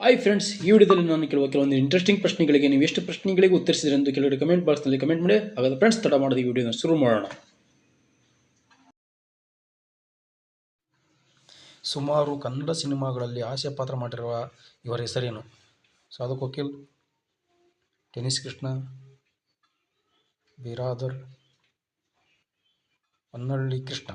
Hi friends, ಈ ವಿಡಿಯೋದಲ್ಲಿ ನಾನು ಕೆಲವೊಂದು ಇಂಟ್ರೆಸ್ಟಿಂಗ್ ಪ್ರಶ್ನೆಗಳಿಗೆ ನೀವು ಎಷ್ಟು ಪ್ರಶ್ನೆಗಳಿಗೆ ಉತ್ತರಿಸಿದ್ರೆ ಎಂದು ಕೆಲವರು ಕಮೆಂಟ್ ಬಾಕ್ಸ್ನಲ್ಲಿ ಕಮೆಂಟ್ ಮಾಡಿ. ಹಾಗಾದ್ರೆ ಫ್ರೆಂಡ್ಸ್, ತಡ ಮಾಡದೆ ಈ ವಿಡಿಯೋನ ಶುರು ಮಾಡೋಣ. ಸುಮಾರು ಕನ್ನಡ ಸಿನಿಮಾಗಳಲ್ಲಿ ಹಾಸ್ಯ ಪಾತ್ರ ಮಾಡಿರುವ ಇವರ ಹೆಸರೇನು? ಸಾಧು ಕೋಕಿಲ್, ಟೆನ್ನಿಸ್ ಕೃಷ್ಣ, ಬಿರಾದರ್, ಹೊನ್ನಳ್ಳಿ ಕೃಷ್ಣ.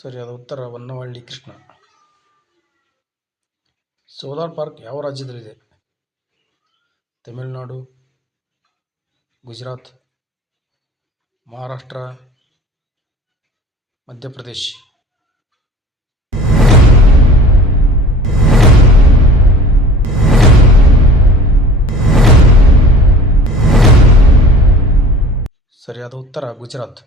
ಸರಿಯಾದ ಉತ್ತರ ಹೊನ್ನವಳ್ಳಿ ಕೃಷ್ಣ. ಸೋಲಾರ್ ಪಾರ್ಕ್ ಯಾವ ರಾಜ್ಯದಲ್ಲಿದೆ? ತಮಿಳುನಾಡು, ಗುಜರಾತ್, ಮಹಾರಾಷ್ಟ್ರ, ಮಧ್ಯಪ್ರದೇಶ್. ಸರಿಯಾದ ಉತ್ತರ ಗುಜರಾತ್.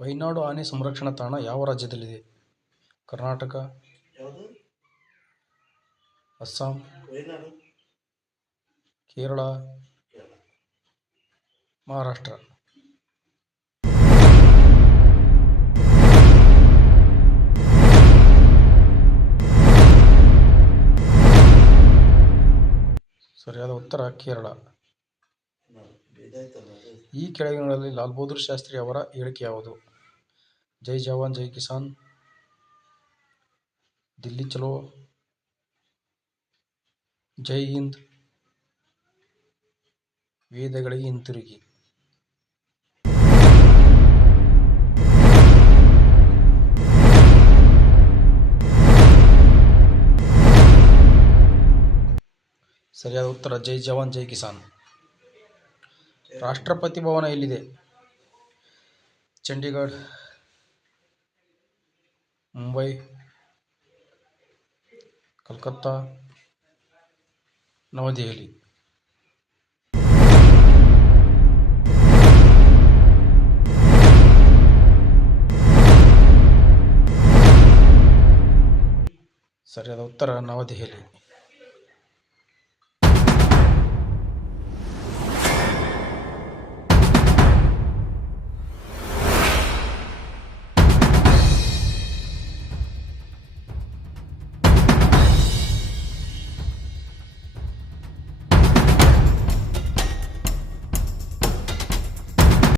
ವೈನಾಡು ಆನೆ ಸಂರಕ್ಷಣಾ ತಾಣ ಯಾವ ರಾಜ್ಯದಲ್ಲಿದೆ? ಕರ್ನಾಟಕ, ಅಸ್ಸಾಂ, ಕೇರಳ, ಮಹಾರಾಷ್ಟ್ರ. ಸರಿಯಾದ ಉತ್ತರ ಕೇರಳ. ಈ ಕೆಳಗಿನಗಳಲ್ಲಿ ಲಾಲ್ ಬಹದ್ದೂರ್ ಶಾಸ್ತ್ರಿ ಅವರ ಹೇಳಿಕೆ ಯಾವುದು? ಜೈ ಜವಾನ್ ಜೈ ಕಿಸಾನ್, ದಿಲ್ಲಿ ಚಲೋ, ಜೈ ಹಿಂದ್, ವೇದಗಳಿಗೆ ಹಿಂತಿರುಗಿ. ಸರಿಯಾದ ಉತ್ತರ ಜೈ ಜವಾನ್ ಜೈ ಕಿಸಾನ್. ರಾಷ್ಟ್ರಪತಿ ಭವನ ಎಲ್ಲಿದೆ? ಚಂಡೀಗಢ, ಮುಂಬೈ, ಕಲ್ಕತ್ತಾ, ನವದೆಹಲಿ. ಸರಿಯಾದ ಉತ್ತರ ನವದೆಹಲಿ.